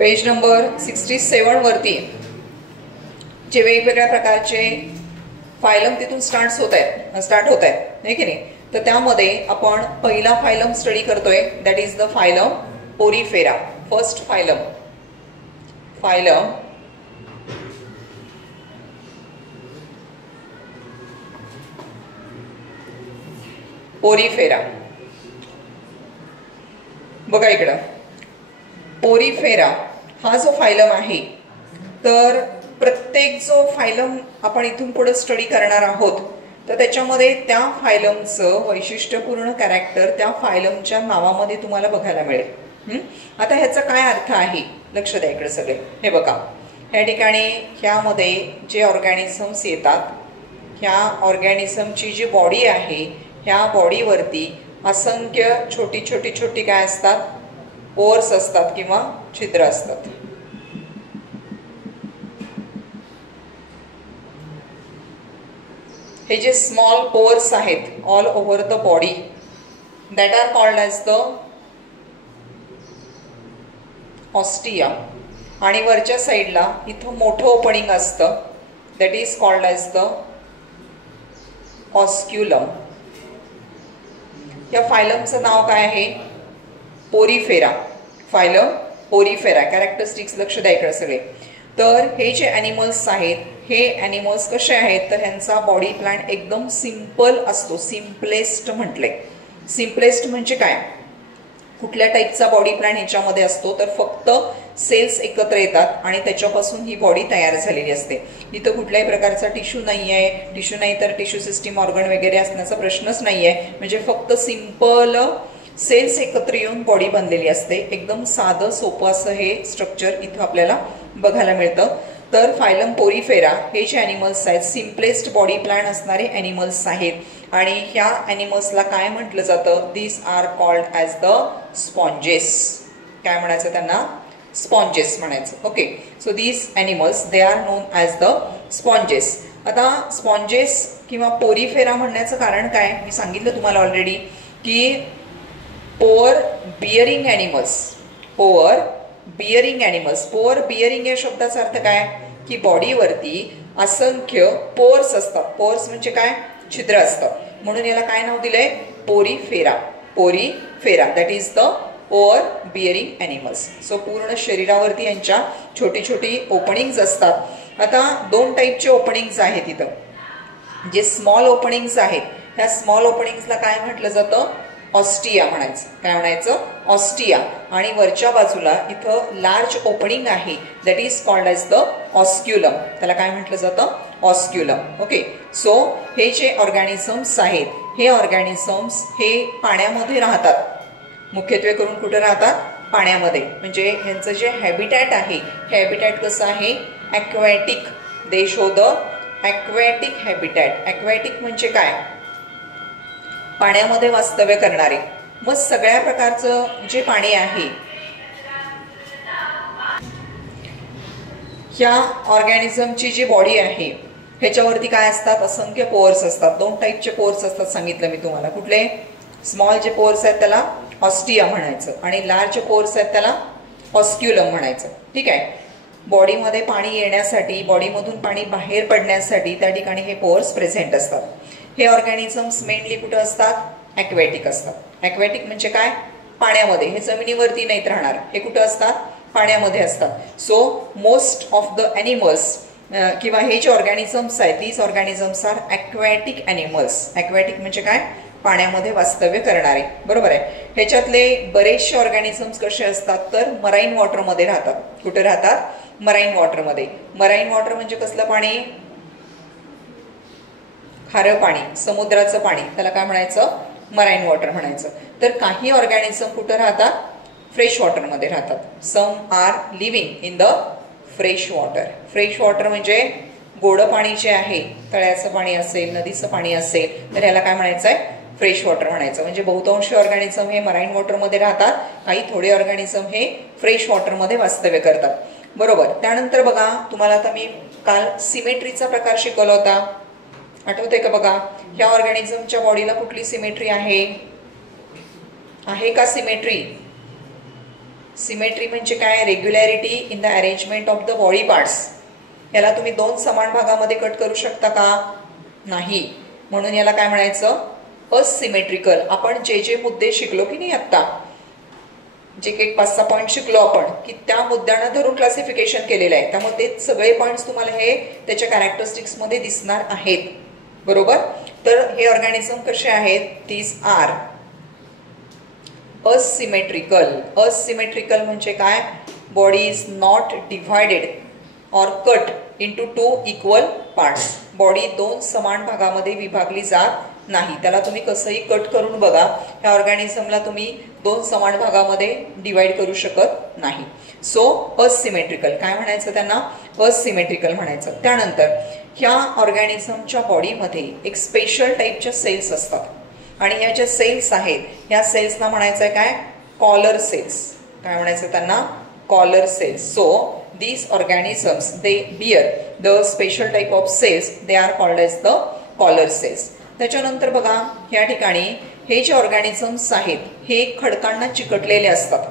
Page number 67 वरती जे वेगवेगळ्या प्रकारचे फायलम तिथून स्टार्ट होत आहेत हे की नाही, तर त्यामध्ये आपण पहिला फायलम स्टडी करतोय, that is the phylum Porifera. First phylum Porifera. बघा इकडं, पोरीफेरा हा जो फायलम आहे, तर प्रत्येक जो फायलम आपण इथून पुढे स्टडी करणार आहोत, तर त्याच्यामध्ये त्या फायलमचं वैशिष्ट्यपूर्ण कॅरेक्टर त्या फायलमच्या नावामध्ये तुम्हाला बघायला मिळेल. आता ह्याचा काय अर्थ आहे, लक्ष द्या इकडे सगळे. हे बघा, या ठिकाणी ह्यामध्ये जे ऑर्गॅनिझम्स येतात, ह्या ऑर्गॅनिझमची जी बॉडी आहे, ह्या बॉडीवरती असंख्य छोटी काय असतात, पोर्स असतात किंवा छिद्र असतात. हे जे स्मॉल पोर्स आहेत all over the body, that are called as the ostia. आणि वरच्या साईडला इथं मोठं ओपनिंग असतं, that is called as the osculum. या फायलमचं नाव काय आहे, पोरीफेरा. Phylum Porifera. कॅरेक्टरिस्टिक्स लक्ष द्या इकडे सगळे. तर हे जे ॲनिमल्स आहेत, हे ॲनिमल्स कसे आहेत, तर ह्यांचा बॉडी प्लॅन एकदम सिम्पल असतो. सिम्पलेस्ट म्हटले. सिम्पलेस्ट म्हणजे काय, कुठल्या टाईपचा बॉडी प्लॅन ह्याच्यामध्ये असतो, तर फक्त सेल्स एकत्र येतात आणि त्याच्यापासून ही बॉडी तयार झालेली असते. इथं कुठल्याही प्रकारचा टिश्यू नाही आहे. टिश्यू नाही तर टिश्यू सिस्टीम ऑर्गन वगैरे असण्याचा प्रश्नच नाही आहे. म्हणजे फक्त सिम्पल सेल्स एकत्र येऊन बॉडी बनलेली असते. एकदम साधं सोपं असं हे स्ट्रक्चर इथं आपल्याला बघायला मिळतं. तर फायलम पोरीफेरा हे जे ॲनिमल्स आहेत, सिम्पलेस्ट बॉडी प्लॅन असणारे ॲनिमल्स आहेत. आणि ह्या ॲनिमल्सला काय म्हटलं जातं, this are called as the sponges. काय म्हणायचं त्यांना, स्पॉन्जेस म्हणायचं. Okay, so these animals they are known as the sponges. आता स्पॉन्जेस किंवा पोरीफेरा म्हणण्याचं कारण काय, मी सांगितलं तुम्हाला ऑलरेडी की pore bearing animals. Pore bearing animals. Pore bearing या शब्दाचा अर्थ काय, की बॉडीवरती असंख्य पोर्स असतात. पोर्स म्हणजे काय, छिद्र असतात. म्हणून याला काय नाव दिलंय, Porifera. Porifera that is the pore bearing animals. So पूर्ण शरीरावरती यांच्या छोटी ओपनिंग्ज असतात. आता दोन टाईपचे ओपनिंग्ज आहेत इथं. जे स्मॉल ओपनिंग्ज आहेत, ह्या स्मॉल ओपनिंग्सला काय म्हटलं जातं, ऑस्टिया म्हणायचं. काय म्हणायचं, ऑस्टिया. आणि वरच्या बाजूला इथं लार्ज ओपनिंग आहे, that is called as the osculum. त्याला काय म्हटलं जातं, ऑस्क्युलम. ओके, सो हे जे ऑर्गॅनिझम्स आहेत, हे ऑर्गॅनिझम्स हे पाण्यामध्ये राहतात. मुख्यत्वे करून कुठे राहतात, पाण्यामध्ये. म्हणजे ह्यांचं जे हॅबिटॅट आहे, हॅबिटॅट कसं आहे, aquatic. They show the aquatic habitat. Aquatic म्हणजे काय, पाण्यामध्ये वास्तव्य करणारे. मग सगळ्या प्रकारचं जे पाणी आहे, ह्या ऑर्गॅनिझमची जी बॉडी आहे, ह्याच्यावरती काय असतात, असंख्य पोर्स असतात. दोन टाईपचे पोर्स असतात सांगितलं मी तुम्हाला. कुठले, स्मॉल जे पोर्स आहेत त्याला ऑस्टिया म्हणायचं, आणि लार्ज पोर्स आहेत त्याला ऑस्क्युलम म्हणायचं. ठीक आहे. बॉडीमध्ये पाणी येण्यासाठी, बॉडीमधून पाणी बाहेर पडण्यासाठी त्या ठिकाणी हे पोर्स प्रेझेंट असतात. हे ऑर्गॅनिझम्स मेनली कुठं असतात, ॲक्वॅटिक असतात. ॲक्वॅटिक म्हणजे काय, पाण्यामध्ये. हे जमिनीवरती नाहीत राहणार, हे कुठं असतात, पाण्यामध्ये असतात. So most of the animals किंवा हे जे ऑर्गॅनिझम्स आहेत, these organisms are aquatic animals. Aquatic म्हणजे काय, पाण्यामध्ये वास्तव्य करणारे. बरोबर आहे. ह्याच्यातले बरेचसे ऑर्गॅनिझम्स कसे असतात, तर मराईन वॉटरमध्ये राहतात. कुठे राहतात, मराईन वॉटरमध्ये. मराईन वॉटर म्हणजे कसलं पाणी, खारं पाणी, समुद्राचं पाणी. त्याला काय म्हणायचं, मराईन वॉटर म्हणायचं. तर काही ऑर्गॅनिझम कुठं राहतात, फ्रेश वॉटरमध्ये राहतात. Some are living in the fresh water. Fresh water म्हणजे गोड पाणी जे आहे, तळ्याचं पाणी असेल, नदीचं पाणी असेल, तर ह्याला काय म्हणायचं आहे, फ्रेश वॉटर म्हणायचं. म्हणजे बहुतांश ऑर्गॅनिझम हे मराईन वॉटरमध्ये राहतात, काही थोडे ऑर्गॅनिझम हे फ्रेश वॉटरमध्ये वास्तव्य करतात. बरोबर. त्यानंतर बघा, तुम्हाला आता मी काल सिमेट्रीचा प्रकार शिकवला होता, आठवतंय का बघा. ह्या ऑर्गॅनिझमच्या बॉडीला कुठली सिमेट्री आहे का सिमेट्री, सिमेट्री म्हणजे काय? Regularity in the arrangement of the body parts. याला तुम्ही दोन समान भागामध्ये कट करू शकता का? नाही. म्हणून याला काय म्हणायचं? असिमेट्रिकल. आपण जे जे मुद्दे शिकलो की नाही आत्ता, जे काही 5-6 पॉईंट शिकलो आपण, की त्या मुद्द्यांना धरून क्लासिफिकेशन केलेलं आहे. त्यामुळे ते सगळे पॉईंट्स तुम्हाला हे त्याच्या कॅरेक्टरिस्टिक्स मध्ये दिसणार आहेत. बरोबर. तर हे ऑर्गॅनिझम कसे आहेत? These R asymmetrical. असिमेट्रिकल म्हणजे काय? Body is not divided or cut into 2 equal parts. Body 2 समान भागामध्ये विभागली जात नाही. त्याला तुम्ही कसंही कट करून बघा, ह्या ऑर्गॅनिझमला तुम्ही 2 समान भागामध्ये डिवाइड करू शकत नाही. सो असिमेट्रिकल काय म्हणायचं त्यांना? असिमेट्रिकल म्हणायचं. त्यानंतर ह्या ऑर्गॅनिझमच्या बॉडीमध्ये एक स्पेशल टाईपच्या सेल्स असतात आणि ह्या ज्या सेल्स आहेत ह्या सेल्सना म्हणायचं आहे काय? Collar cells. काय म्हणायचं त्यांना? Collar cells. So these organisms they bear the special type of cells, they are called as the collar cells. त्याच्यानंतर बघा या ठिकाणी हे जे ऑर्गॅनिझम्स आहेत हे खडकांना चिकटलेले असतात.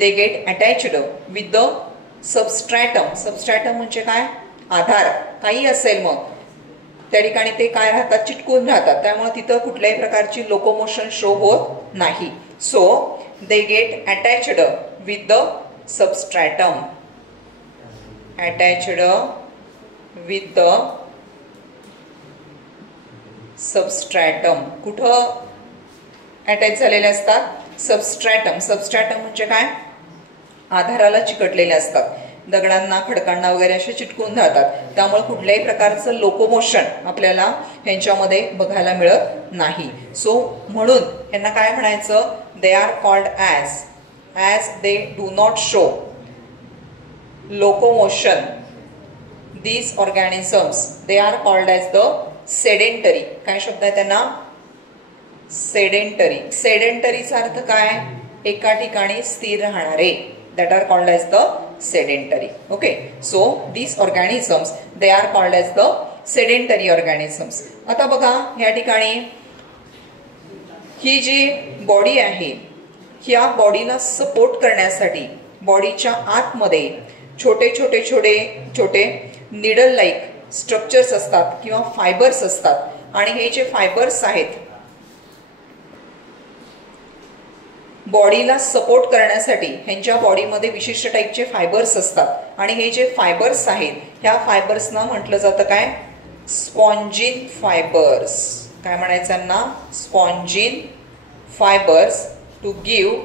they get attached with the substratum. substratum म्हणजे काय? आधार. काही असेल मग त्या ठिकाणी ते काय राहतात? चिटकून राहतात. त्यामुळे तिथं कुठल्याही प्रकारची लोकोमोशन शो होत नाही. So they get attached with the substratum. attached with the substratum. कुठं अटॅच झालेले असतात? सबस्ट्रॅटम. सबस्ट्रॅटम म्हणजे काय? आधाराला चिकटलेले असतात. दगडांना खडकांना वगैरे असे चिटकून राहतात. त्यामुळे कुठल्याही प्रकारचं लोकोमोशन आपल्याला ह्यांच्यामध्ये बघायला मिळत नाही. सो म्हणून यांना काय म्हणायचं? दे are called as they do not show locomotion. These organisms they are called as the sedentary. काय शब्द आहे त्यांना? sedentary. sedentaryचा अर्थ काय? एका ठिकाणी स्थिर राहणारे. that are called as the sedentary. okay, so these organisms they are called as the sedentary organisms. आता बघा या ठिकाणी ही जी बॉडी आहे ह्या बॉडीला सपोर्ट करण्यासाठी बॉडीच्या आतमध्ये छोटे छोटे छोटे छोटे निडल लाईक स्ट्रक्चर्स असतात किंवा फायबर्स असतात आणि हे जे फायबर्स आहेत बॉडीला सपोर्ट करण्यासाठी ह्यांच्या बॉडीमध्ये विशिष्ट टाईपचे फायबर्स असतात आणि हे जे फायबर्स आहेत ह्या फायबर्सना म्हटलं जातं काय? Spongin fibres. काय म्हणायचं यांना? Spongin fibres to give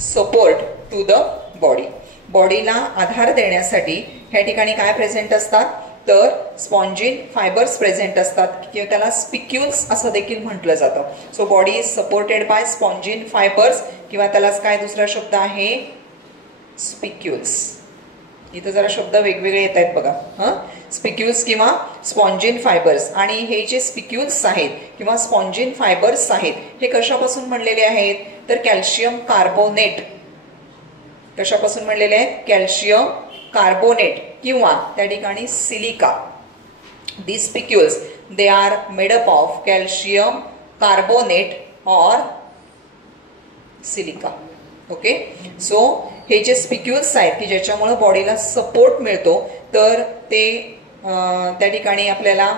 support to the body. बॉडीला आधार देण्यासाठी ह्या ठिकाणी काय प्रेझेंट असतात? तर स्पॉन्जिन फायबर्स प्रेझेंट असतात किंवा त्याला स्पिक्युल्स असं देखील म्हटलं जातं. So body is supported by spongin fibres किंवा त्यालाच काय दुसरा शब्द आहे? स्पिक्युल्स. इथं जरा शब्द वेगवेगळे येत आहेत बघा. स्पिक्युल्स किंवा स्पॉन्जिन फायबर्स. आणि हे जे स्पिक्युल्स आहेत किंवा स्पॉन्जिन फायबर्स आहेत हे कशापासून बनलेले आहेत? तर कॅल्शियम कार्बोनेट. कशापासून बनलेले आहेत? कॅल्शियम कार्बोनेट किंवा त्या ठिकाणी silica. these spicules they are made up of calcium carbonate or silica. Okay. So हे जे स्पिक्युल्स आहेत की ज्याच्यामुळे बॉडीला सपोर्ट मिळतो तर ते त्या ठिकाणी आपल्याला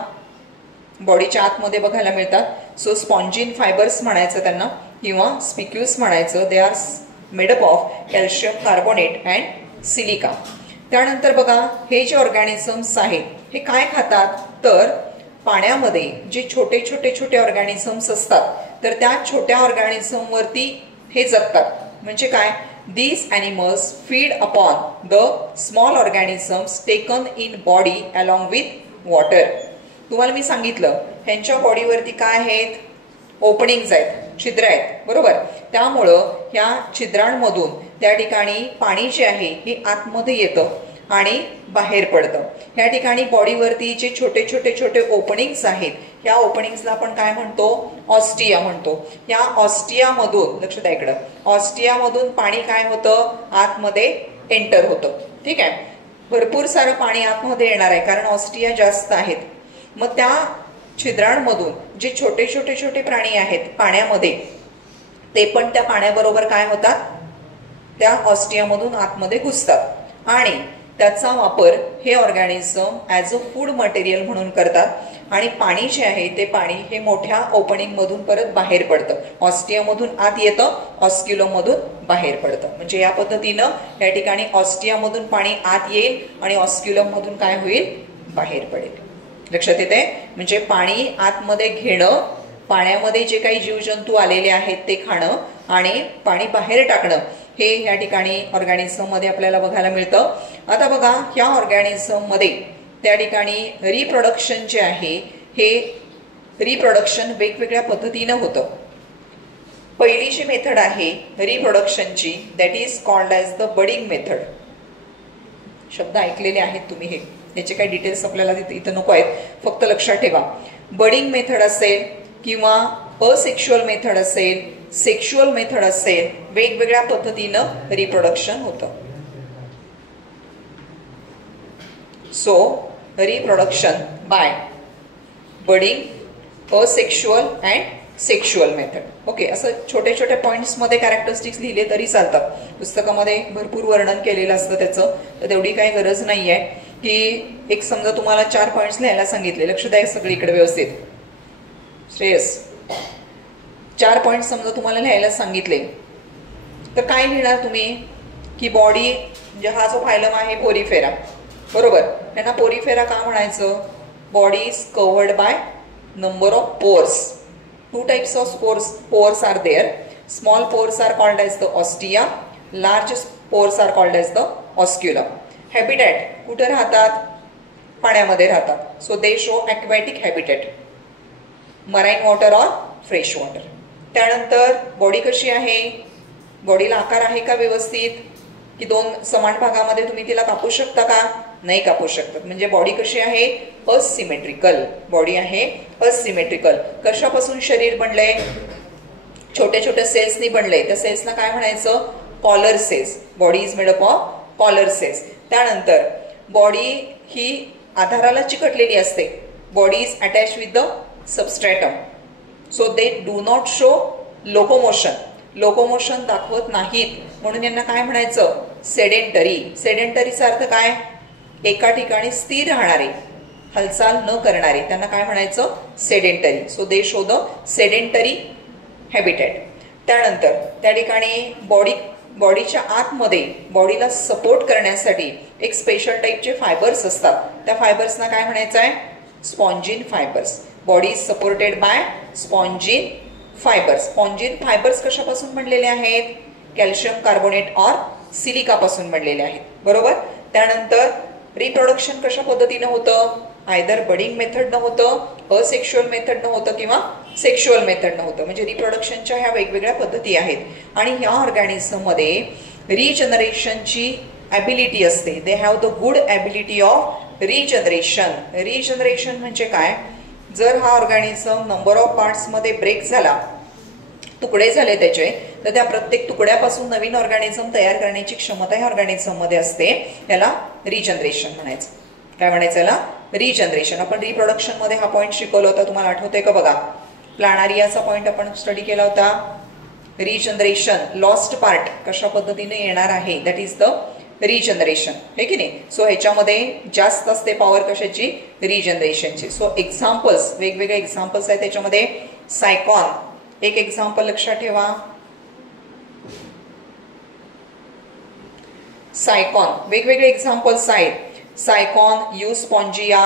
बॉडीच्या आतमध्ये बघायला मिळतात. सो स्पॉन्जिन फायबर्स म्हणायचं त्यांना किंवा स्पिक्युल्स म्हणायचं. दे are made up of calcium carbonate and silica. त्यानंतर बघा हे जे ऑर्गॅनिझम्स आहेत हे काय खातात? तर पाण्यामध्ये जे छोटे छोटे छोटे ऑर्गॅनिझम्स असतात तर त्या छोट्या ऑर्गॅनिझमवरती हे जगतात. म्हणजे काय? these animals feed upon the small organisms taken in body along with water. तुम्हाला मी सांगितलं ह्यांच्या बॉडीवरती काय आहेत? ओपनिंग्स आहेत, छिद्र आहेत. बरोबर. त्यामुळं ह्या छिद्रांमधून त्या ठिकाणी पाणी जे आहे हे आतमध्ये येतं आणि बाहेर पडतं. ह्या ठिकाणी बॉडीवरती जे छोटे छोटे छोटे ओपनिंग्स आहेत ह्या ओपनिंग्सला आपण काय म्हणतो? ऑस्टिया म्हणतो. या ऑस्टियामधून लक्ष द्या इकडं, ऑस्टियामधून पाणी काय होतं? आतमध्ये एंटर होतं. ठीक आहे. भरपूर सारं पाणी आतमध्ये येणार आहे कारण ऑस्टिया जास्त आहेत. मग त्या छिद्रांमधून जे छोटे छोटे छोटे प्राणी आहेत पाण्यामध्ये ते पण त्या पाण्याबरोबर काय होतात? त्या ऑस्टियामधून आतमध्ये घुसतात आणि त्याचा वापर हे organism as a food material म्हणून करतात आणि पाणी जे आहे ते पाणी हे मोठ्या ओपनिंगमधून परत बाहेर पडतं. ऑस्टियामधून आत येतं, ऑस्क्युलममधून बाहेर पडतं. म्हणजे या पद्धतीनं या ठिकाणी ऑस्टियामधून पाणी आत येईल आणि ऑस्क्युलममधून काय होईल, बाहेर पडेल. लक्षात येते? म्हणजे पाणी आतमध्ये घेणं, पाण्यामध्ये जे काही जीवजंतू आलेले आहेत ते खाणं आणि पाणी बाहेर टाकणं, हे या ठिकाणी ऑर्गॅनिझम मध्ये आपल्याला बघायला मिळतं. आता बघा, ह्या ऑर्गॅनिझम मध्ये त्या ठिकाणी रिप्रोडक्शन जे आहे हे रिप्रोडक्शन वेगवेगळ्या पद्धतीनं होतं. पहिली जी मेथड आहे रिप्रोडक्शनची, that is called as the budding method. शब्द ऐकलेले आहेत तुम्ही, हे याचे काही डिटेल्स आपल्याला इथं नको आहेत, फक्त लक्षात ठेवा. बडिंग मेथड असेल किंवा असेक्शुअल मेथड असेल, सेक्शुअल मेथड असेल, वेगवेगळ्या पद्धतीनं रिप्रोडक्शन होतं. So reproduction by budding, asexual and sexual method. Okay, असं छोटे छोटे पॉइंट्समध्ये कॅरेक्टरिस्टिक्स लिहिले तरी चालतात. पुस्तकामध्ये भरपूर वर्णन केलेलं असतं त्याचं, तर तेवढी काही गरज नाही आहे की एक समजा तुम्हाला 4 पॉइंट्स लिहायला सांगितले. लक्ष द्या सगळीकडे व्यवस्थित. श्रेयस, 4 पॉइंट समजा तुम्हाला लिहायला सांगितले तर काय लिहिणार तुम्ही की बॉडी, म्हणजे हा जो फायलम आहे पोरीफेरा, बरोबर, त्यांना पोरीफेरा का म्हणायचं? Body is covered by number of pores. 2 types of pores are there. Small pores are called as the ostia, large pores are called as the osculum. Habitat कुठे राहतात? पाण्यामध्ये राहतात. सो दे show aquatic habitat, marine water और fresh water. त्यानंतर body कशी आहे? बॉडीला आकार आहे का व्यवस्थित, की 2 समान भागामध्ये तुम्ही तिला कापू शकता का? नाही कापू शकतात. म्हणजे बॉडी कशी आहे? असिमेट्रिकल बॉडी आहे, असिमेट्रिकल. कशापासून शरीर बनलंय? छोट्या छोट्या सेल्सनी बनलंय. त्या सेल्सना काय म्हणायचं? Collar cells. Body is made up of collar cells. त्यानंतर बॉडी ही आधाराला चिकटलेली असते. Body is attach with the substratum. So they do not show locomotion. Locomotion दाखवत नाहीत, म्हणून यांना काय म्हणायचं? सेडेंटरी. सेडेंटरीचा अर्थ काय? एका ठिकाणी स्थिर राहणारे, हालचाल न करणारे, त्यांना काय म्हणायचं? Sedentary. So they show the sedentary habitat. त्यानंतर त्या ठिकाणी बॉडीच्या आतमध्ये बॉडीला सपोर्ट करण्यासाठी एक स्पेशल टाईपचे फायबर्स असतात. त्या फायबर्सना काय म्हणायचं आहे? Spongin fibres. Body is supported by spongin fibres. Spongin fibres कशापासून बनलेले आहेत? कॅल्शियम कार्बोनेट और सिलिकापासून बनलेले आहेत, बरोबर. त्यानंतर रिप्रोडक्शन कशा पद्धतीनं होतं? आयदर बडिंग मेथड न होतं, असेक्शुअल मेथड न होतं किंवा सेक्शुअल मेथड न होतं. म्हणजे रिप्रोडक्शनच्या ह्या वेगवेगळ्या पद्धती आहेत. आणि ह्या ऑर्गॅनिझममध्ये रिजनरेशनची ॲबिलिटी असते. They have the good ability of regeneration. Regeneration म्हणजे काय? जर हा ऑर्गॅनिझम नंबर ऑफ पार्ट्समध्ये ब्रेक झाला, तुकडे झाले त्याचे, तर त्या प्रत्येक तुकड्यापासून नवीन ऑर्गॅनिझम तयार करण्याची क्षमता ह्या ऑर्गॅनिझम मध्ये असते. याला रिजनरेशन म्हणायचं. काय म्हणायचं याला? रिजनरेशन. आपण रिप्रोडक्शन मध्ये हा पॉइंट शिकवला होता, तुम्हाला आठवतंय का बघा? प्लानारियाचा पॉइंट आपण स्टडी केला होता. रिजनरेशन, लॉस्ट पार्ट कशा पद्धतीने येणार आहे, दॅट इज द रिजनरेशन, हे की नाही. सो ह्याच्यामध्ये जास्त असते पॉवर कशाची? रिजनरेशनची. सो एक्झाम्पल्स, वेगवेगळे एक्झाम्पल्स आहेत त्याच्यामध्ये. सायकॉन एक एक्झाम्पल लक्षात ठेवा. सायकॉन वेगवेगळे एक्झाम्पल्स आहेत. सायकॉन, युस्पॉन्जिया,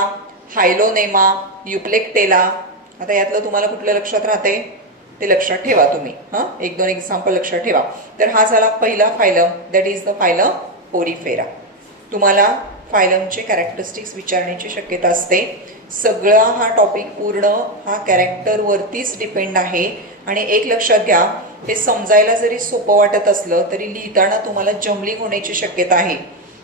हायलोनेमा, युप्लेक्टेला. आता यातलं तुम्हाला कुठलं लक्षात राहते ते लक्षात ठेवा तुम्ही. 1-2 एक्झाम्पल लक्षात ठेवा. तर हा झाला पहिला phylum, that is the phylum Porifera. तुम्हाला फायलमचे कॅरेक्टरिस्टिक्स विचारण्याची शक्यता असते. सगळा हा टॉपिक पूर्ण हा कॅरेक्टरवरतीच डिपेंड आहे. आणि एक लक्षात घ्या, हे समजायला जरी सोपं वाटत असलं तरी लिहिताना तुम्हाला जम्बलिंग होण्याची शक्यता आहे.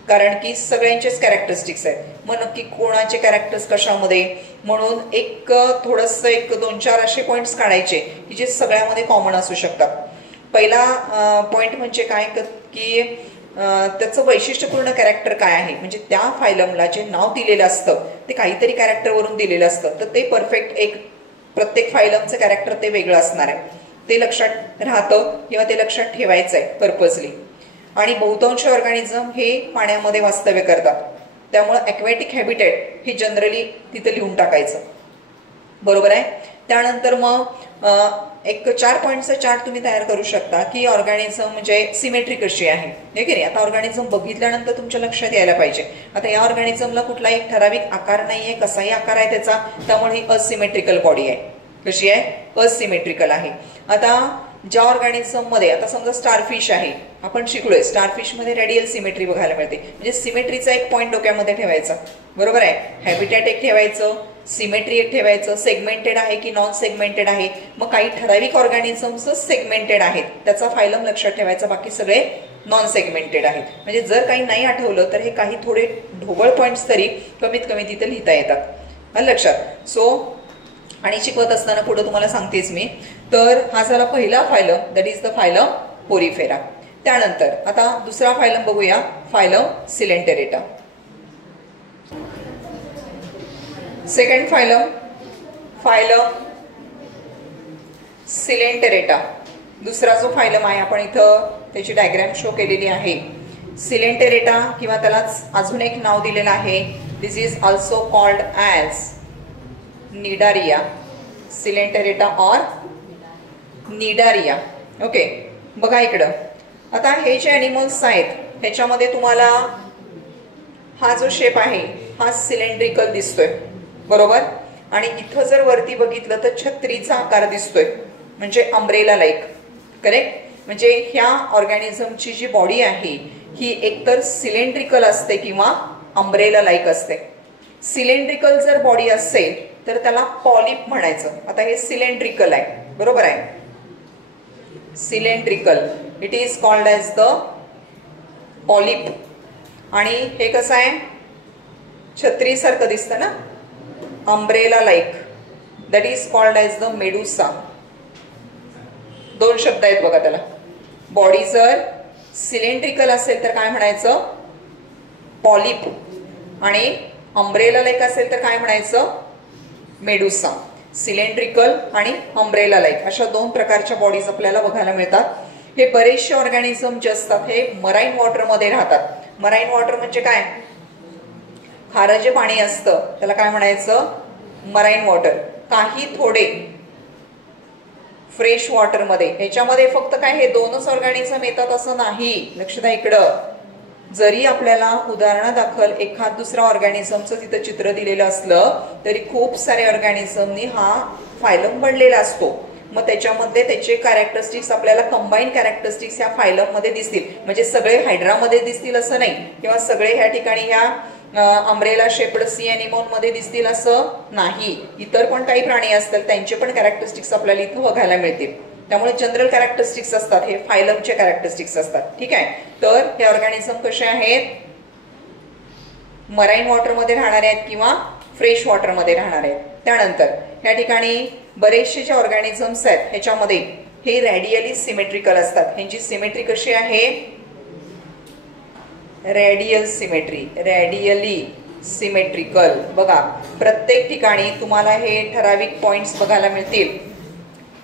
कारण की सगळ्यांचेच कॅरेक्टरिस्टिक्स आहेत. मग नक्की कोणाचे कॅरेक्टर्स कशामध्ये, म्हणून एक थोडंसं 1-2-4 असे पॉईंट्स काढायचे की जे सगळ्यामध्ये कॉमन असू शकतात. पहिला पॉईंट म्हणजे काय की त्याचं वैशिष्ट्यपूर्ण कॅरेक्टर काय आहे. म्हणजे त्या फायलमला जे नाव दिलेलं असतं ते काहीतरी कॅरेक्टरवरून दिलेलं असतं, तर ते परफेक्ट एक प्रत्येक फायलमचं कॅरेक्टर ते वेगळं असणार आहे. ते लक्षात राहतं किंवा ते लक्षात ठेवायचं आहे पर्पजली. आणि बहुतांश ऑर्गॅनिझम हे पाण्यामध्ये वास्तव्य करतात. त्यामुळे ॲक्वॅटिक हॅबिटेट हे जनरली तिथे लिहून टाकायचं. बरोबर आहे. त्यानंतर मग एक 4 पॉईंटचा चार्ट तुम्ही तयार करू शकता की ऑर्गॅनिझम म्हणजे सिमेट्री कशी आहे, हे की नाही. आता ऑर्गॅनिझम बघितल्यानंतर तुमच्या लक्षात यायला पाहिजे, आता या ऑर्गॅनिझमला कुठलाही ठराविक आकार नाहीये, कसाही आकार आहे त्याचा, त्यामुळे ही असिमेट्रिकल बॉडी आहे. कशी आहे? असिमेट्रिकल आहे. आता ज्या ऑर्गॅनिझम मध्ये, आता समजा स्टारफिश आहे, आपण शिकलोय स्टारफिश मध्ये रेडियल सिमेट्री बघायला मिळते. म्हणजे सिमेट्रीचा एक पॉईंट डोक्यामध्ये ठेवायचा. बरोबर आहे. हॅबिटॅट एक ठेवायचं, सिमेट्री एक ठेवायचं, सेगमेंटेड आहे की नॉन सेगमेंटेड आहे. मग काही ठराविक ऑर्गॅनिझम्स सेगमेंटेड आहेत, त्याचा फायलम लक्षात ठेवायचा, बाकी सगळे नॉन सेगमेंटेड आहेत. म्हणजे जर काही नाही आठवलं तर हे काही थोडे ढोबळ पॉईंट्स तरी कमीत कमी तिथे लिहिता येतात. लक्षात. सो आणि शिकवत असताना पुढे तुम्हाला सांगतेच मी. तर हा झाला पहिला phylum, that is the phylum Porifera. त्यानंतर आता दुसरा फायलम बघूया, phylum Coelenterata. Second phylum, phylum Coelenterata. दुसरा जो फायलम आहे, आपण इथं त्याची डायग्राम शो केलेली आहे. सिलेंटेरेटा किंवा त्यालाच अजून एक नाव दिलेलं आहे, this is also called as Cnidaria. Coelenterata or Cnidaria. Okay. बघा इकडं, आता हे जे ॲनिमल्स आहेत ह्याच्यामध्ये तुम्हाला हा जो शेप आहे हा सिलेंड्रिकल दिसतोय. बरोबर. आणि इथं जर वरती बघितलं तर छत्रीचा आकार दिसतोय, म्हणजे अम्ब्रेला लाईक. करेक्ट. म्हणजे ह्या ऑर्गॅनिझमची जी बॉडी आहे ही एकतर सिलेंड्रिकल असते किंवा अम्ब्रेला लाईक असते. सिलेंड्रिकल जर बॉडी असेल तर त्याला पॉलिप म्हणायचं. आता हे सिलेंड्रिकल आहे. बरोबर आहे. Cylindrical, it is called as the polyp. आणि हे कसं आहे? छत्रीसारखं दिसतं ना, umbrella like, that is called as the Medusa. दोन शब्द आहेत बघा त्याला. बॉडी जर सिलेंड्रिकल असेल तर काय म्हणायचं? पॉलिप. आणि अम्ब्रेला लाईक असेल तर काय म्हणायचं? मेडुसा. सिलेंड्रिकल आणि अम्ब्रेला लाईक अशा दोन प्रकारच्या बॉडीज आपल्याला बघायला मिळतात. हे बरेचसे ऑर्गॅनिझम जे असतात हे मराईन वॉटरमध्ये राहतात. मराईन वॉटर म्हणजे काय? खारं जे पाणी असतं त्याला काय म्हणायचं? Marine water. काही थोडे फ्रेश वॉटरमध्ये. ह्याच्यामध्ये फक्त काय हे दोनच ऑर्गॅनिझम येतात असं नाही. लक्ष द्या इकडं. जरी आपल्याला उदाहरणादाखल एखाद दुसरा ऑर्गॅनिझमचं तिथं चित्र दिलेलं असलं तरी खूप सारे ऑर्गॅनिझमनी हा फायलम बनलेला असतो. मग त्याच्यामध्ये त्याचे कॅरेक्टरिस्टिक्स आपल्याला कंबाईन कॅरेक्टरिस्टिक्स ह्या फायलम मध्ये दिसतील. म्हणजे सगळे हायड्रामध्ये दिसतील असं नाही, किंवा सगळे ह्या ठिकाणी ह्या अम्ब्रेला शेप्ड सी ॲनिमोन मध्ये दिसतील असं नाही. इतर पण काही प्राणी असतील त्यांचे पण कॅरेक्टरिस्टिक्स आपल्याला इथं बघायला मिळतील. त्यामुळे जनरल कॅरेक्टरिस्टिक्स असतात, हे फायलमचे कॅरेक्टरिस्टिक्स असतात. ठीक आहे. तर हे ऑर्गॅनिझम कसे आहेत? मराईन वॉटरमध्ये राहणारे आहेत किंवा फ्रेश वॉटरमध्ये राहणारे आहेत. त्यानंतर या ठिकाणी बरेचसे जे ऑर्गॅनिझम्स आहेत ह्याच्यामध्ये हे रॅडियली सिमेट्रिकल असतात. ह्यांची सिमेट्री कशी आहे? Radial symmetry. Radially symmetrical. बघा प्रत्येक ठिकाणी तुम्हाला हे ठराविक पॉइंट्स बघायला मिळतील.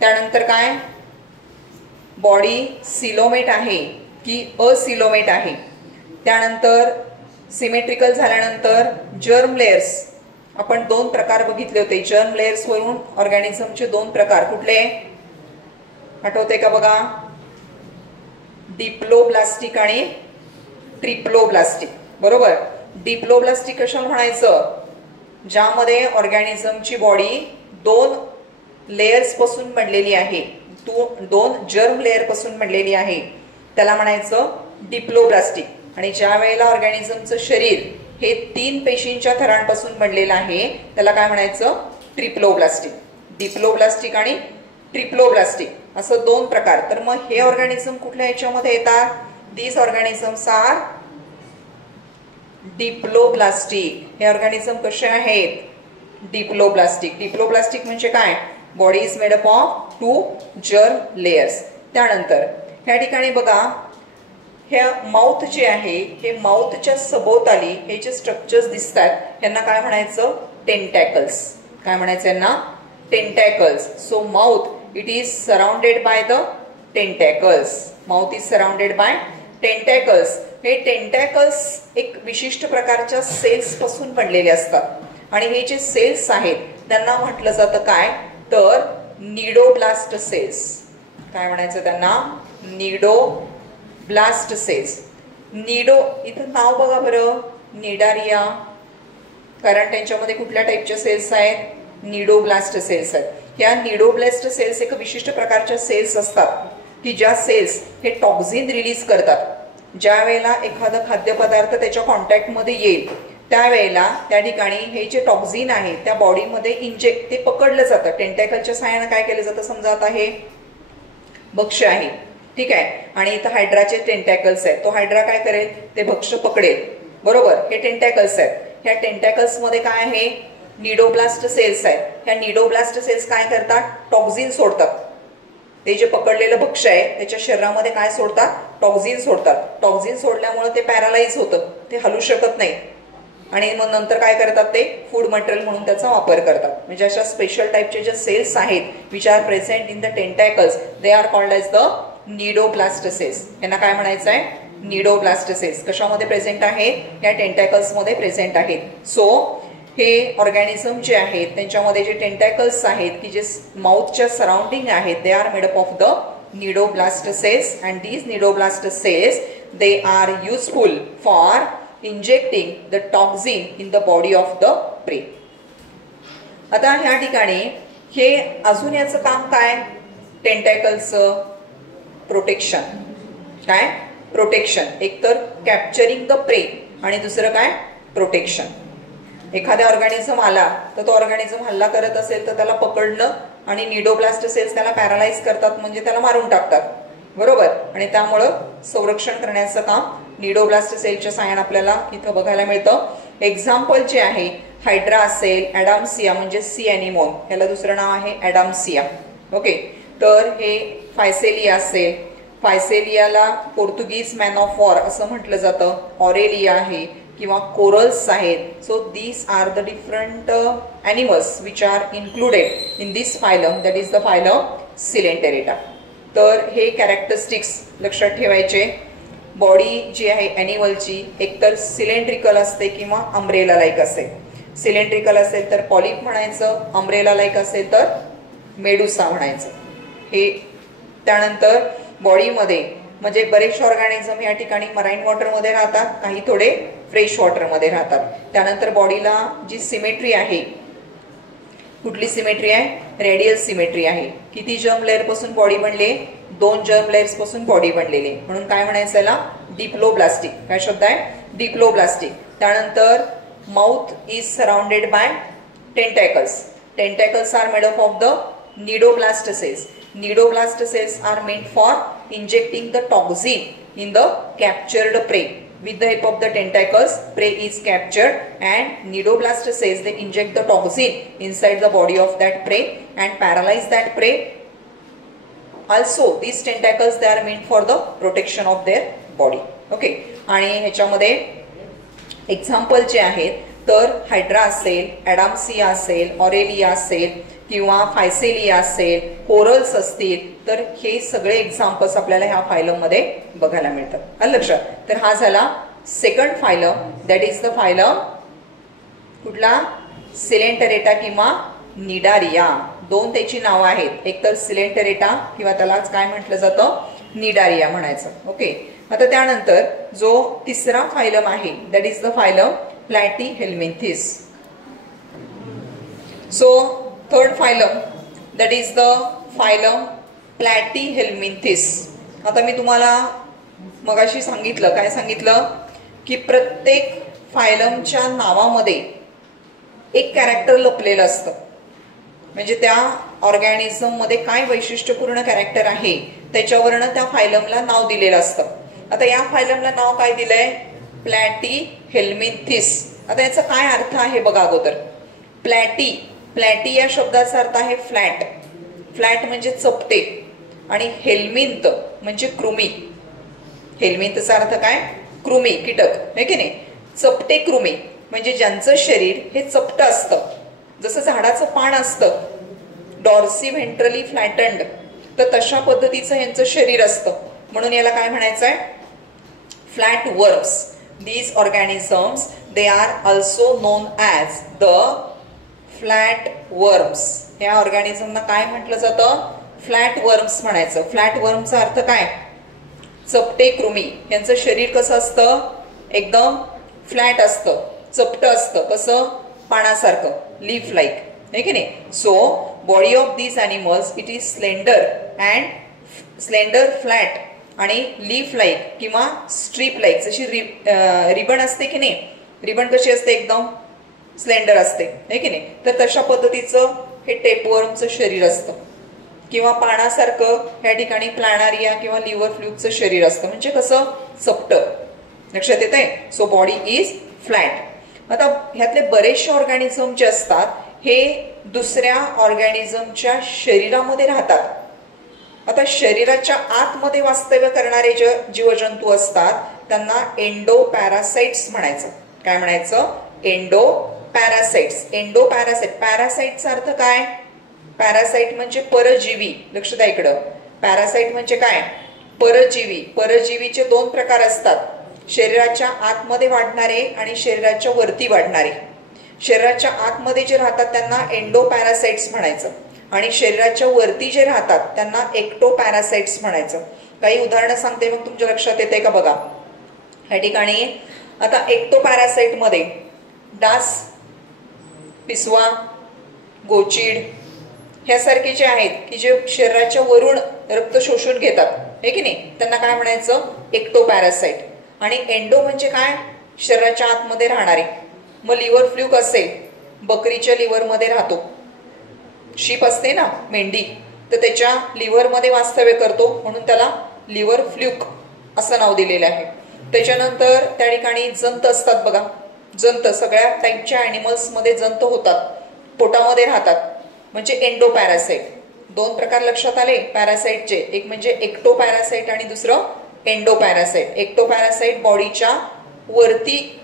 त्यानंतर काय? बॉडी सिलोमेट आहे की असिलोमेट आहे. त्यानंतर सिमेट्रिकल झाल्यानंतर जर्म लेयर्स आपण दोन प्रकार बघितले होते. जर्म लेयर्स वरून ऑर्गॅनिझमचे दोन प्रकार कुठले आठवते का? बघा, डिप्लोब्लास्टिक आणि ट्रिप्लोब्लास्टिक. बरोबर. डिप्लोब्लास्टिक कशाला म्हणायचं? ज्यामध्ये ऑर्गॅनिझमची बॉडी दोन लेयर्स पासून बनलेली आहे, दोन जर्म लेयर पासून बनलेली आहे, त्याला म्हणायचं डिप्लोब्लास्टिक. आणि ज्या वेळेला ऑर्गॅनिझमचं शरीर हे 3 पेशींच्या थरांपासून बनलेलं आहे त्याला काय म्हणायचं? ट्रिप्लोब्लास्टिक. डिप्लोब्लास्टिक आणि ट्रिप्लोब्लास्टिक असं दोन प्रकार. तर मग हे ऑर्गॅनिझम कुठल्या ह्याच्यामध्ये येतात? These organisms are diploblastic. हे ऑर्गॅनिझम कसे आहेत? डिप्लोब्लास्टिक. डिप्लोब्लास्टिक म्हणजे काय? Body is made up of 2 germ layers. त्यानंतर ह्या ठिकाणी बघा, ह्या माउथ जे आहे हे माउथच्या सभोवताली हे जे स्ट्रक्चर्स दिसतात यांना काय म्हणायचं? टेंटॅकल्स. काय म्हणायचं यांना? Tentacles. So mouth it is surrounded by the tentacles. Mouth is surrounded by tentacles, हे टेंटॅकल्स एक विशिष्ट प्रकारच्या सेल्स पासून बनलेले असतात आणि हे जे सेल्स आहेत त्यांना म्हटलं जातं काय, तर निडोब्लास्ट सेल्स. काय म्हणायचं त्यांना, निडोब्लास्ट सेल्स. निडो, इथं नाव बघा बरं, निडारिया, कारण त्यांच्यामध्ये कुठल्या टाईपच्या सेल्स आहेत, निडोब्लास्ट सेल्स आहेत. ह्या निडोब्लास्ट सेल्स एक विशिष्ट प्रकारच्या सेल्स असतात की ज्या सेल्स हे टॉक्झिन रिलीज करतात. ज्या वेळेला एखादा खाद्यपदार्थ त्याच्या कॉन्टॅक्टमध्ये येईल त्यावेळेला त्या ठिकाणी हे जे टॉक्झिन आहे त्या बॉडीमध्ये इंजेक्ट, ते पकडलं जातं. टेंटॅकलच्या सहाय्याने काय केलं जातं, समजा आता हे भक्ष्य आहे, ठीक आहे, आणि इथं हायड्राचे टेंटॅकल्स आहेत. तो हायड्रा काय करेल, ते भक्ष्य पकडेल, बरोबर. हे टेंटॅकल्स आहेत. ह्या टेंटॅकल्स मध्ये काय आहे, निडोब्लास्ट सेल्स आहेत. ह्या निडोब्लास्ट सेल्स काय करतात, टॉक्झिन सोडतात. ते जे पकडलेलं भक्ष्य आहे त्याच्या शरीरामध्ये काय सोडतात, टॉक्झिन सोडतात. टॉक्झिन सोडल्यामुळे ते पॅरालाइज होतं, ते हलू शकत नाही आणि मग नंतर काय करतात, ते फूड मटेरियल म्हणून त्याचा वापर करतात. म्हणजे अशा स्पेशल टाईपचे जे सेल्स आहेत which are present in the tentacles, they are called as the cnidoblast cells. यांना काय म्हणायचं आहे, निडोब्लास्ट सेल्स. कशामध्ये प्रेझेंट आहेत, या टेंटॅकल्स मध्ये प्रेझेंट आहेत. सो हे ऑर्गॅनिझम जे आहेत त्यांच्यामध्ये जे टेंटॅकल्स आहेत की जे माउथच्या सराउंडिंग आहेत, they are made up of the cnidoblast cells and these cnidoblast cells they are useful for injecting the toxin in the body of the prey. आता ह्या ठिकाणी हे अजून याचं काम काय, टेंटॅकल्सचं प्रोटेक्शन. काय, प्रोटेक्शन. एक तर कॅप्चरिंग द प्रे आणि दुसरं काय, प्रोटेक्शन. एखादा ऑर्गॅनिझम आला तर तो ऑर्गॅनिझम हल्ला करत असेल तर त्याला पकडणं आणि निडोब्लास्ट सेल्स त्याला पॅरालाइज करतात, म्हणजे त्याला मारून टाकतात, बरोबर. आणि त्यामुळं संरक्षण करण्याचं काम निडोब्लास्ट सेलच्या सहाय्याने आपल्याला इथं बघायला मिळतं. एक्झाम्पल जे आहे, हायड्रा असेल, ॲडामसिया म्हणजे सी ॲनिमोन, याला दुसरं नाव आहे ॲडामसिया, ओके. तर हे फायसेलिया असेल, फायसेलियाला पोर्तुगीज मॅन ऑफ वॉर असं म्हटलं जातं. ऑरेलिया आहे किंवा कोरल्स आहेत. So these are the different animals which are included in this phylum, that is the phylum Coelenterata. तर हे कॅरेक्टरिस्टिक्स लक्षात ठेवायचे. बॉडी जी आहे ॲनिमलची एकतर सिलेंड्रिकल असते किंवा अम्ब्रेला लाईक असेल. सिलेंड्रिकल असेल तर पॉलिप म्हणायचं, अम्ब्रेला लाईक असेल तर मेडुसा म्हणायचं. हे त्यानंतर बॉडीमध्ये म्हणजे बरेचसे ऑर्गॅनिझम या ठिकाणी मराईन वॉटरमध्ये राहतात, काही थोडे फ्रेश वॉटरमध्ये राहतात. त्यानंतर बॉडीला जी सिमेट्री आहे, कुठली सिमेट्री आहे, रेडियल सिमेट्री आहे. किती जर्म लेअर पासून बॉडी बनले, 2 जर्म लेअर्स पासून बॉडी बनलेली, म्हणून काय म्हणायचं याला, डिप्लोब्लास्टिक. काय शब्द आहे, डिप्लोब्लास्टिक. त्यानंतर mouth is surrounded by tentacles. Tentacles are made up of the cnidoblast cells. Nidoblast cells are meant for injecting the toxin in the captured prey. With the help of the tentacles, prey is captured and nidoblast cells, they inject the toxin inside the body of that prey and paralyze that prey. Also, these tentacles, they are meant for the protection of their body. Okay. आणि ह्याच्यामध्ये example जे आहेत तर hydra असेल, ॲडामसिया असेल, Aurelia असेल किंवा फायसेलिया असेल, कोरल्स असतील, तर हे सगळे एक्झाम्पल्स आपल्याला ह्या फायलम मध्ये बघायला मिळतात. आलं लक्षात. तर हा झाला second phylum, that is the phylum कुठला, सिलेंटरेटा किंवा निडारिया. दोन त्याची नावं आहेत, एक तर सिलेंटरेटा किंवा त्यालाच काय म्हटलं जातं, निडारिया म्हणायचं. ओके. आता त्यानंतर जो तिसरा फायलम आहे that is the phylum Platyhelminthes. So third phylum that is the phylum Platyhelminthes. आता मी तुम्हाला मगाशी सांगितलं, काय सांगितलं, की प्रत्येक फायलमच्या नावामध्ये एक कॅरेक्टर लपलेलं असतं. म्हणजे त्या ऑर्गॅनिझम मध्ये काय वैशिष्ट्यपूर्ण कॅरेक्टर आहे त्याच्यावरनं त्या फायलमला नाव दिलेलं असतं. आता या फायलमला नाव काय दिलंय, प्लॅटीहेल्मिंथिस. आता याचा काय अर्थ आहे बघा अगोदर. प्लॅटी, प्लॅटी या शब्दाचा अर्थ आहे फ्लॅट. फ्लॅट म्हणजे चपटे आणि हेल्मिंथ म्हणजे कृमी. हेल्मिंथचा अर्थ काय, कृमी, कीटक, है की नाही. चपटे कृमी म्हणजे ज्यांचं शरीर हे चपटं असतं, जसं झाडाचं पान असतं डॉर्सी व्हेंट्रली फ्लॅटंड, तर तशा पद्धतीचं यांचं शरीर असतं. म्हणून याला काय म्हणायचं आहे, flatworms. These organisms, they are also known as the flatworms. या ऑर्गॅनिझमना काय म्हटलं जातं? फ्लॅटवर्म्स म्हणायचं. फ्लॅटवर्मचा अर्थ काय? चपटे कृमी. यांचं शरीर कसं असतं? एकदम फ्लॅट असतं, चपटं असतं. कसं? पानासारखं, लीफ लाईक, आहे की नाही? So body of these animals it is slender and slender, flat आणि लीफ लाईक किंवा स्ट्रीप लाईक. जशी रिबन असते की नाही, रिबन कशी असते? एकदम स्लेंडर असते, आहे की नाही? तर तशा पद्धतीचं हे टेपवर्मचं शरीर असतं. किंवा पानासारखं या ठिकाणी प्लॅनारिया किंवा लिव्हर फ्लूकचं शरीर असतं. म्हणजे कसं? चपटं. लक्षात येतंय? So body is flat. आता ह्यातले बरेचसे ऑर्गॅनिझम जे असतात हे दुसऱ्या ऑर्गॅनिझमच्या शरीरामध्ये राहतात. आता शरीराच्या आतमध्ये वास्तव्य करणारे जे जीवजंतू असतात त्यांना एंडो पॅरासाइट्स म्हणायचं. काय म्हणायचं? Endoparasites. Endoparasite. पॅरासाइटचा अर्थ काय? पॅरासाइट म्हणजे परजीवी. लक्ष द्या इकडं. पॅरासाइट म्हणजे काय? परजीवी. परजीवीचे दोन प्रकार असतात, शरीराच्या आतमध्ये वाढणारे आणि शरीराच्या वरती वाढणारे. शरीराच्या आतमध्ये जे राहतात त्यांना एंडो पॅरासाइट्स म्हणायचं आणि शरीराच्या वरती जे राहतात त्यांना एक्टो पॅरासाइट्स म्हणायचं. काही उदाहरणं सांगते, मग तुमच्या लक्षात येते का बघा. या ठिकाणी आता एक्टो पॅरासाइट मध्ये डास, पिसवा, गोचीड ह्यासारखे जे आहेत की जे शरीराच्या वरून रक्त शोषून घेतात, आहे की नाही, त्यांना काय म्हणायचं? Ecto parasite. आणि एंडो म्हणजे काय? शरीराच्या आतमध्ये राहणारे. मग लिव्हर फ्लूक असेल, बकरीच्या लिव्हरमध्ये राहतो. शीप असते ना, मेंढी, तर त्याच्या लिव्हरमध्ये वास्तव्य करतो म्हणून त्याला लिव्हर फ्लूक असं नाव दिलेलं आहे. त्याच्यानंतर त्या ठिकाणी जंत असतात बघा. जंत सगळ्या टाईपच्या ॲनिमल्समध्ये जंत होतात, पोटामध्ये राहतात, म्हणजे एंडो पॅरासाइट. दोन प्रकार लक्षात आले पॅरासाइटचे. एक म्हणजे एक्टो पॅरासाइट आणि दुसरं एंडो पॅरासाइट. एक्टो पॅरासाइट बॉडीच्या वरती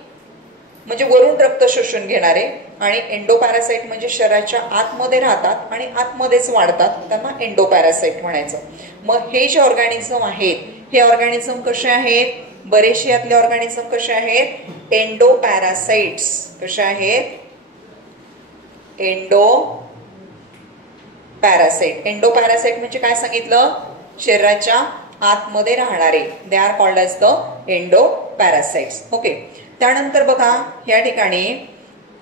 म्हणजे वरून रक्त शोषून घेणारे आणि एंडो पॅरासाइट म्हणजे शरीराच्या आतमध्ये राहतात आणि आतमध्येच वाढतात, त्यांना एंडो पॅरासाइट म्हणायचं. मग हे जे ऑर्गॅनिझम आहेत हे ऑर्गॅनिझम कसे आहेत? बरेचसे यातले ऑर्गॅनिझम कसे आहेत? Endo parasites. कसे आहेत? Endo parasite. एंडो पॅरासाइट म्हणजे काय सांगितलं? शरीराच्या आतमध्ये राहणारे. They are called as the endoparasites. Okay. त्यानंतर बघा या ठिकाणी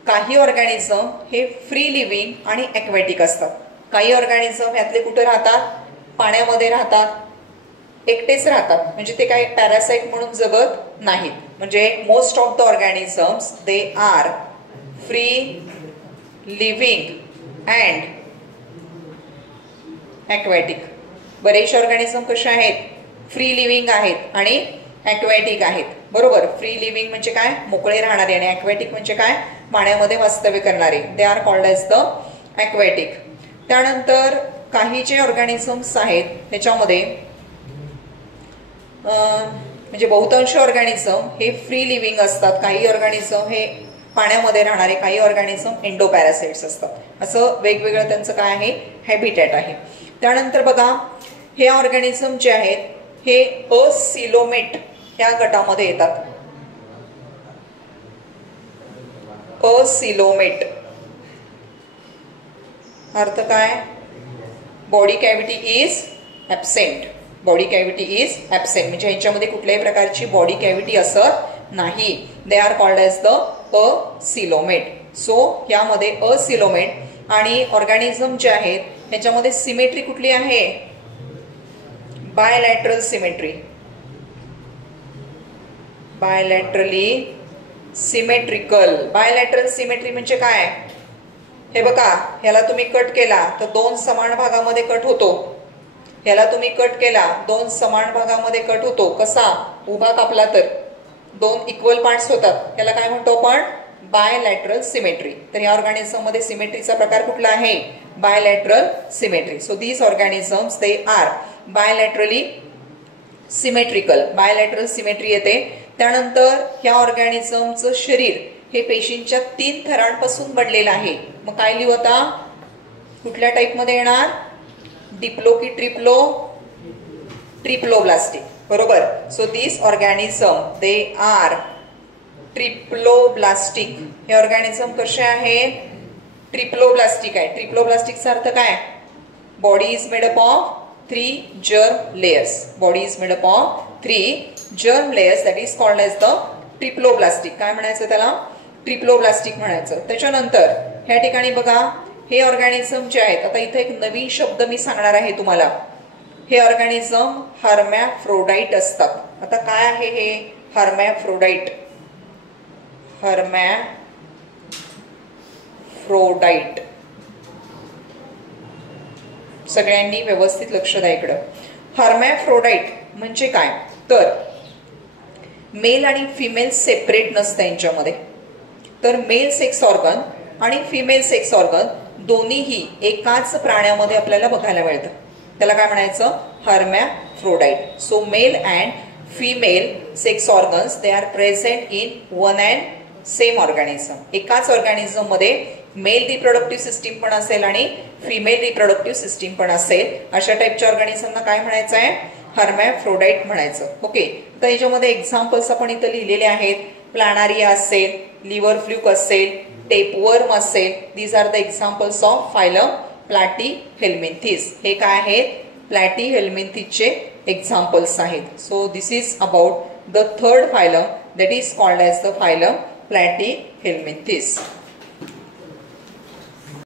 काही ऑर्गॅनिझम हे फ्री लिव्हिंग आणि ॲक्वॅटिक असतात. काही ऑर्गॅनिझम यातले कुठे राहतात? पाण्यामध्ये राहतात, एकटेच राहतात, म्हणजे ते काही पॅरासाइट म्हणून जगत नाहीत. म्हणजे most of the organisms they are free living and aquatic. बरेचसे ऑर्गॅनिझम कसे आहेत? फ्री लिव्हिंग आहेत आणि ॲक्वॅटिक आहेत. बरोबर. फ्री लिव्हिंग म्हणजे काय? मोकळे राहणारे. आणि ॲक्वॅटिक म्हणजे काय? पाण्यामध्ये वास्तव्य करणारे. They are called as the aquatic. त्यानंतर काही जे ऑर्गॅनिझम्स आहेत त्याच्यामध्ये म्हणजे बहुतांश ऑर्गॅनिझम हे फ्री लिव्हिंग असतात, काही ऑर्गॅनिझम हे पाण्यामध्ये राहणारे, काही ऑर्गॅनिझम एंडो पॅरासाइट्स असतात. असं वेगवेगळं त्यांचं काय आहे? हॅबिटॅट आहे. त्यानंतर बघा हे ऑर्गॅनिझम जे आहेत हे असिलोमेट या गटामध्ये येतात. असिलोमेट अर्थ काय? Body cavity is absent. Body cavity is absent म्हणजे ह्याच्यामध्ये कुठल्याही प्रकारची बॉडी कॅव्हिटी असत नाही. They are called as the acoelomate. So यामध्ये असिलोमेट आणि ऑर्गॅनिझम जे आहेत ह्याच्यामध्ये सिमेट्री कुठली आहे? Bilateral symmetry. Bilaterally symmetrical. Bilateral symmetry म्हणजे काय? हे बघा, ह्याला तुम्ही कट केला तर दोन समान भागामध्ये कट होतो. ह्याला तुम्ही कट केला, दोन समान भागामध्ये कट होतो. कसा? उभा कापला तर दोन इक्वल पार्ट्स होतात. याला काय म्हणतो आपण? Bilateral symmetry. तर या ऑर्गॅनिझम मध्ये सिमेट्रीचा प्रकार कुठला आहे? Bilateral symmetry. So these organisms they are bilaterally symmetrical. Bilateral symmetry येते. त्यानंतर या ऑर्गॅनिझमचं शरीर हे पेशींच्या 3 थरांपासून बनलेलं आहे. मग काय लिहू आता? कुठल्या टाईप मध्ये येणार? डिप्लो की ट्रिप्लो? ट्रिप्लोब्लास्टिक. बरोबर. So this organism they are triploblastic. हे ऑर्गॅनिझम कसे आहेत? ट्रिप्लोब्लास्टिक आहे. ट्रिप्लोब्लास्टिकचा अर्थ काय? Body is made up of 3 germ layers. Body is made up of 3 germ layers, that is called as the triploblastic. काय म्हणायचं त्याला? ट्रिप्लोब्लास्टिक म्हणायचं. त्याच्यानंतर ह्या ठिकाणी बघा, हे ऑर्गॅनिझम जे आहेत, आता इथे एक नवीन शब्द मी सांगणार आहे तुम्हाला. हे ऑर्गॅनिझम हर्मॅफ्रोडाइट असतात. आता काय आहे हे हर्मॅफ्रोडाइट? हर्मॅफ्रोडाइट सगळ्यांनी व्यवस्थित लक्ष द्या इकडं. हर्मॅफ्रोडाइट म्हणजे काय? तर मेल आणि फिमेल सेपरेट नसतं यांच्यामध्ये. तर मेल सेक्स ऑर्गन आणि फिमेल सेक्स ऑर्गन दोन्हीही एकाच प्राण्यामध्ये आपल्याला बघायला मिळतं. त्याला काय म्हणायचं? Hermaphrodite. So male and female sex organs they are present in one and same organism. एकाच ऑर्गॅनिझम मध्ये मेल रिप्रोडक्टिव्ह सिस्टीम पण असेल आणि फिमेल रिप्रोडक्टिव्ह सिस्टीम पण असेल. अशा टाईपच्या ऑर्गॅनिझमना काय म्हणायचं आहे? हर्मॅफ्रोडाइट म्हणायचं. ओके. तर याच्यामध्ये एक्झाम्पल्स आपण इथं लिहिलेले आहेत. प्लॅनारिया असेल, लिव्हर फ्लूक असेल, टेपवर्म असेल. These are the examples of phylum Platyhelminthes. हे काय आहेत? प्लॅटीहेल्मिन्थिसचे एक्झाम्पल्स आहेत. So this is about the third phylum, that is called as the phylum Platyhelminthes.